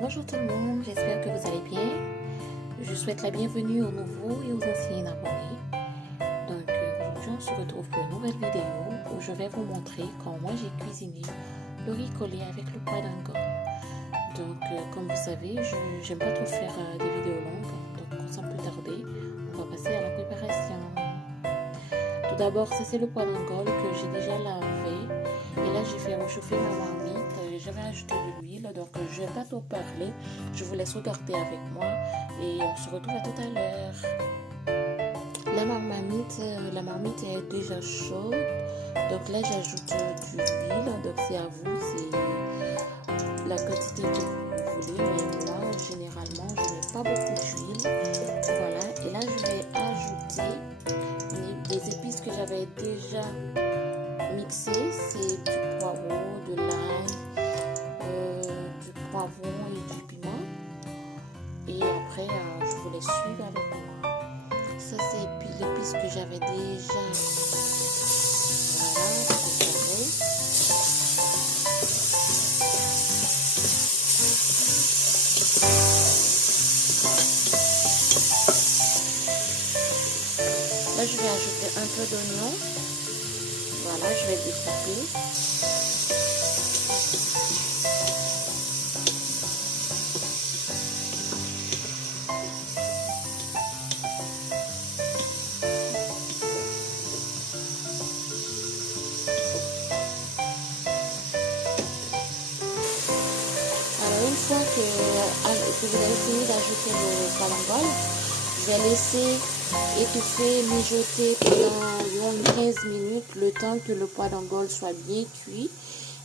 Bonjour tout le monde, j'espère que vous allez bien. Je souhaite la bienvenue aux nouveaux et aux anciens abonnés. Aujourd'hui on se retrouve pour une nouvelle vidéo où je vais vous montrer comment moi j'ai cuisiné le riz collé avec le pois d'Angole. Comme vous savez, je n'aime pas trop faire des vidéos longues, donc sans plus tarder, on va passer à la préparation. Tout d'abord, ça c'est le pois d'Angole que j'ai déjà lavé et là j'ai fait réchauffer ma marmite. J'avais ajouté de l'huile, donc je ne vais pas trop parler, je vous laisse regarder avec moi et on se retrouve à tout à l'heure. La marmite est déjà chaude, donc là j'ajoute de l'huile, donc c'est à vous, c'est la quantité que vous voulez, mais moi généralement je mets pas beaucoup d'huile. Voilà, et là je vais ajouter des épices que j'avais déjà mixées, c'est du poivron, de l'ail, du poivron et du piment. Et après, je vous laisse suivre avec moi. Ça, c'est l'épice que j'avais déjà. Voilà, préparé. Là, je vais ajouter un peu d'oignon. Voilà, je vais découper. Une fois que vous avez fini d'ajouter le pois d'Angole, je vais laisser étouffer, mijoter pendant 15 minutes, le temps que le pois d'Angole soit bien cuit.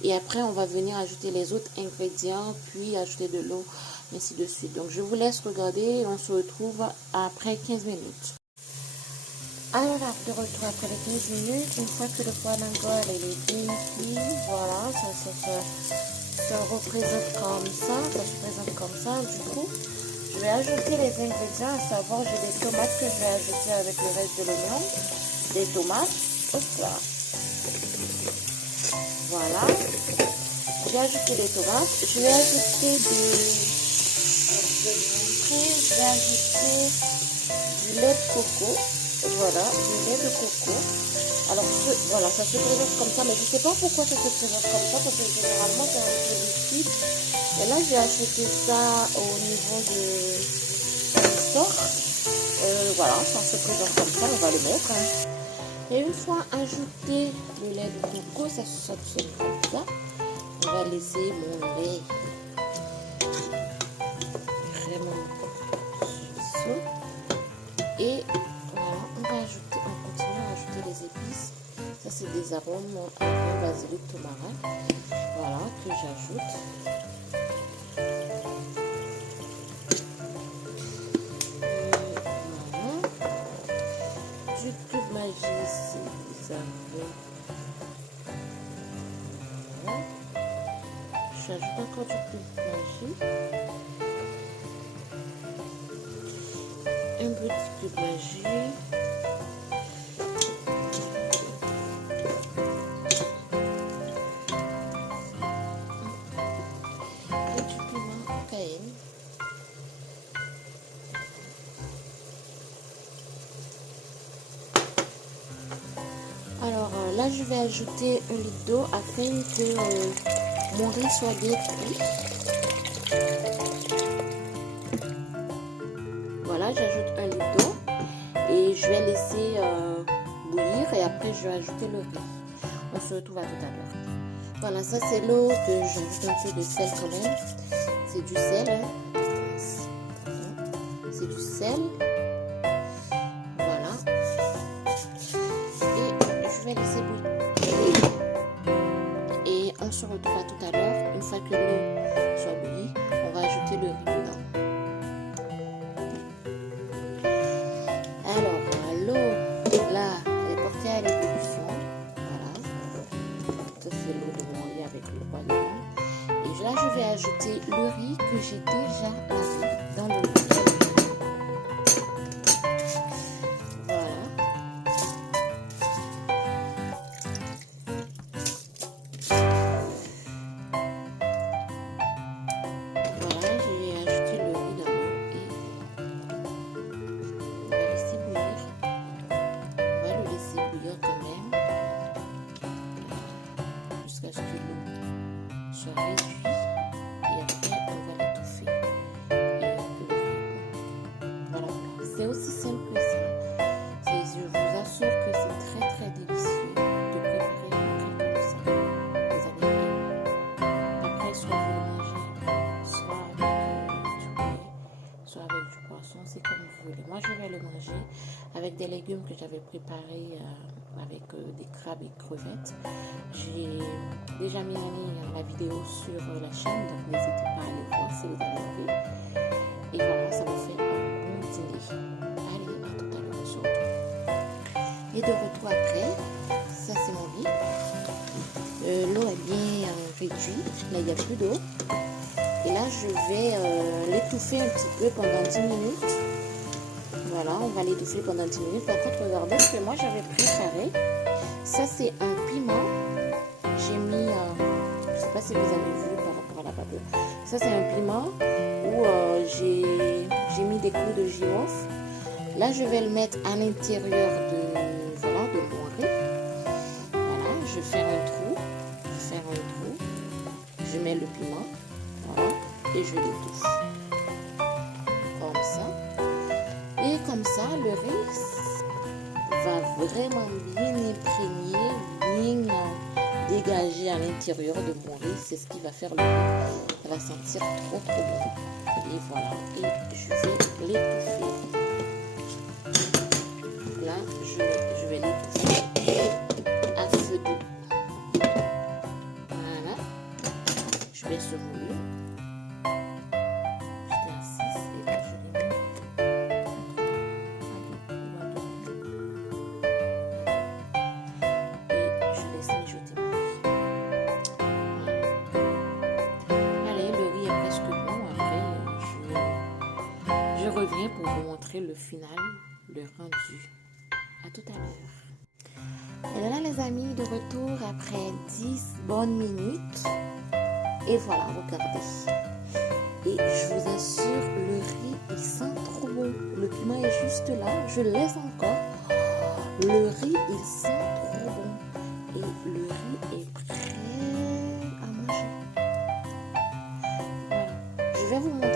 Et après, on va venir ajouter les autres ingrédients, puis ajouter de l'eau, ainsi de suite. Donc, je vous laisse regarder et on se retrouve après 15 minutes. Alors, de retour après les 15 minutes, une fois que le pois d'Angole est bien cuit, voilà, ça représente comme ça, du coup, je vais ajouter les ingrédients, à savoir, j'ai des tomates que je vais ajouter avec le reste de l'oignon, des tomates, hop là, voilà, j'ai ajouté les tomates, je vais ajouter du lait de coco, voilà, du lait de coco. Alors voilà, ça se présente comme ça, mais je ne sais pas pourquoi ça se présente comme ça, parce que généralement c'est un peu liquide. Et là j'ai acheté ça au niveau de store. Voilà, ça se présente comme ça, on va le mettre. Et une fois ajouté le lait de coco, ça se saute comme ça. On va laisser mon lait vraiment chaud. Et voilà, on continue à ajouter les épices. Ça c'est des arômes, basilic, tomara. Voilà, que j'ajoute. Du cube magie ici, vous avez. Voilà. J'ajoute encore du cube magie. Un peu de cube magie. Et du piment cayenne. Alors là, je vais ajouter un litre d'eau afin que mon riz soit bien cuit. Voilà, j'ajoute un litre d'eau et je vais laisser bouillir et après je vais ajouter le riz. On se retrouve à tout à l'heure. Voilà, ça c'est l'eau que j'ajoute un peu de sel quand même. C'est du sel, hein. C'est du sel. Voilà. Et je vais laisser bouillir. Et on se retrouve à tout à l'heure. Une fois que l'eau soit bouillie, on va ajouter le riz dedans. Alors, l'eau, là, elle est portée à l'ébullition. Voilà. Ça, c'est l'eau de mon riz avec le pois dedans. Et là, je vais ajouter le riz que j'ai déjà lavé dans l'eau. Voilà, avec des légumes que j'avais préparés avec des crabes et crevettes. J'ai déjà mis la vidéo sur la chaîne, donc n'hésitez pas à aller voir si vous avez envie. Et voilà, ça vous fait un bon dîner. Allez, à tout à l'heure, on se retrouve. Et de retour après, ça c'est mon lit. L'eau est bien réduite, là il n'y a plus d'eau. Et là je vais l'étouffer un petit peu pendant 10 minutes. Voilà, on va l'étouffer pendant 10 minutes. Par contre, regardez ce que moi j'avais préparé. Ça c'est un piment. J'ai mis, je ne sais pas si vous avez vu par rapport à la pâte. Ça c'est un piment où j'ai mis des clous de girofle. Là je vais le mettre à l'intérieur de mon riz. Voilà, je vais faire un trou. Je mets le piment, voilà, et je l'étouffe. Comme ça. Et comme ça, le riz va vraiment bien imprégner, bien dégager à l'intérieur de mon riz. C'est ce qui va faire le riz. Ça va sentir trop bon. Et voilà, et je vais l'étouffer. Là, je vais l'étouffer à feu doux. Je vais se mouiller. J'étais assise et là je l'ai mis et je laisse mijoter mon riz. Voilà. Allez, le riz est presque bon. Après, je reviens pour vous montrer le final, le rendu. À tout à l'heure. Et là les amis, de retour après 10 bonnes minutes. Et voilà, regardez. Et je vous assure, le riz, il sent trop bon. Le piment est juste là. Je laisse encore. Le riz, il sent trop bon. Et le riz est prêt à manger. Voilà. Je vais vous montrer